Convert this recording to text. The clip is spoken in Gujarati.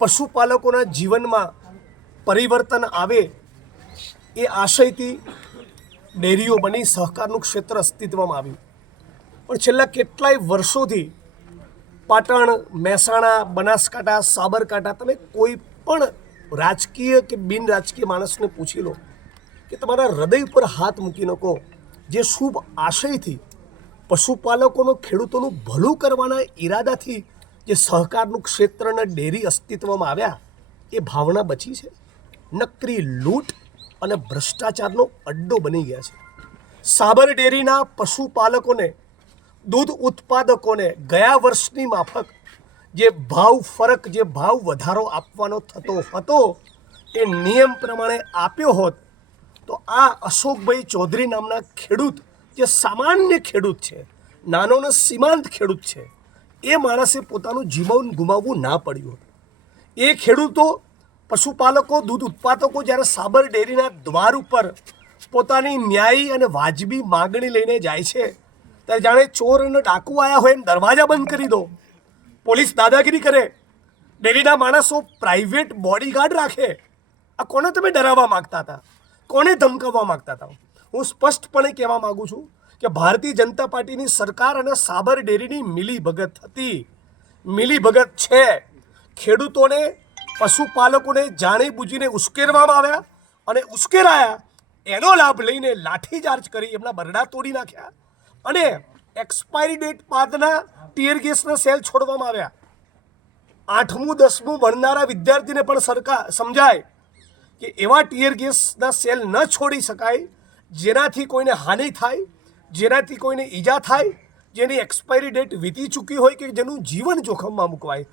પશુપાલકોના જીવનમાં પરિવર્તન આવે એ આશયથી ડેરીઓ બની સહકારનું ક્ષેત્ર અસ્તિત્વમાં આવ્યું. પણ છેલ્લા કેટલાય વર્ષોથી પાટણ, મહેસાણા, બનાસકાંઠા, સાબરકાંઠા તમે કોઈ પણ રાજકીય કે બિન રાજકીય માણસને પૂછી લો કે તમારા હૃદય ઉપર હાથ મૂકીને કહો, જે શુભ આશયથી પશુપાલકોનો ખેડૂતોનું ભલું કરવાના ઈરાદાથી જે સહકારનું ક્ષેત્ર અને ડેરી અસ્તિત્વમાં આવ્યા, એ ભાવના બચી છે. નકરી લૂંટ અને ભ્રષ્ટાચારનો અડ્ડો બની ગયા છે. સાબર ડેરીના પશુપાલકોને, દૂધ ઉત્પાદકોને ગયા વર્ષની માફક જે ભાવ ફરક, જે ભાવ વધારો આપવાનો થતો હતો, એ નિયમ પ્રમાણે આપ્યો હોત, તો આ અશોકભાઈ ચૌધરી નામના ખેડૂત, જે સામાન્ય ખેડૂત છે, નાનો ને સીમાંત ખેડૂત છે એ માણસે પોતાનું જીવન ગુમાવવું ના પડ્યું હતું. એ ખેડૂતો, પશુપાલકો, દૂધ ઉત્પાદકો જ્યારે સાબર ડેરીના દ્વાર ઉપર પોતાની ન્યાયી અને વાજબી માગણી લઈને જાય છે, ત્યારે જાણે ચોર અને ડાકુ આવ્યા હોય એમ દરવાજા બંધ કરી દો. પોલીસ દાદાગીરી કરે. ડેરીના માણસો પ્રાઇવેટ બોડીગાર્ડ રાખે. આ કોને તમે ડરાવવા માંગતા હતા? કોને ધમકાવવા માંગતા હતા? હું સ્પષ્ટપણે કહેવા માગું છું કે ભારતીય જનતા પાર્ટીની સરકાર અને સાબર ડેરીની મિલી ભગત હતી. મિલી ભગત છે. ખેડૂતોને, પશુપાલકોને જાણી બૂજીને ઉશ્કેરવામાં આવ્યા અને ઉશ્કેરાયા. એનો લાભ લઈને લાઠીચાર્જ કરી એમના બરડા તોડી નાખ્યા અને એક્સપાયરી ડેટ બાદના ટીયર ગેસના સેલ છોડવામાં આવ્યા. આઠમું, દસમું ભણનારા વિદ્યાર્થીને પણ સરકાર સમજાય કે એવા ટીયર ગેસના સેલ ન છોડી શકાય, જેનાથી કોઈને હાનિ થાય જેનાથી કોઈને ઈજા થાય, જેની એક્સપાયરી ડેટ વીતી ચૂકી હોય કે જેનું જીવન જોખમમાં મૂકવાય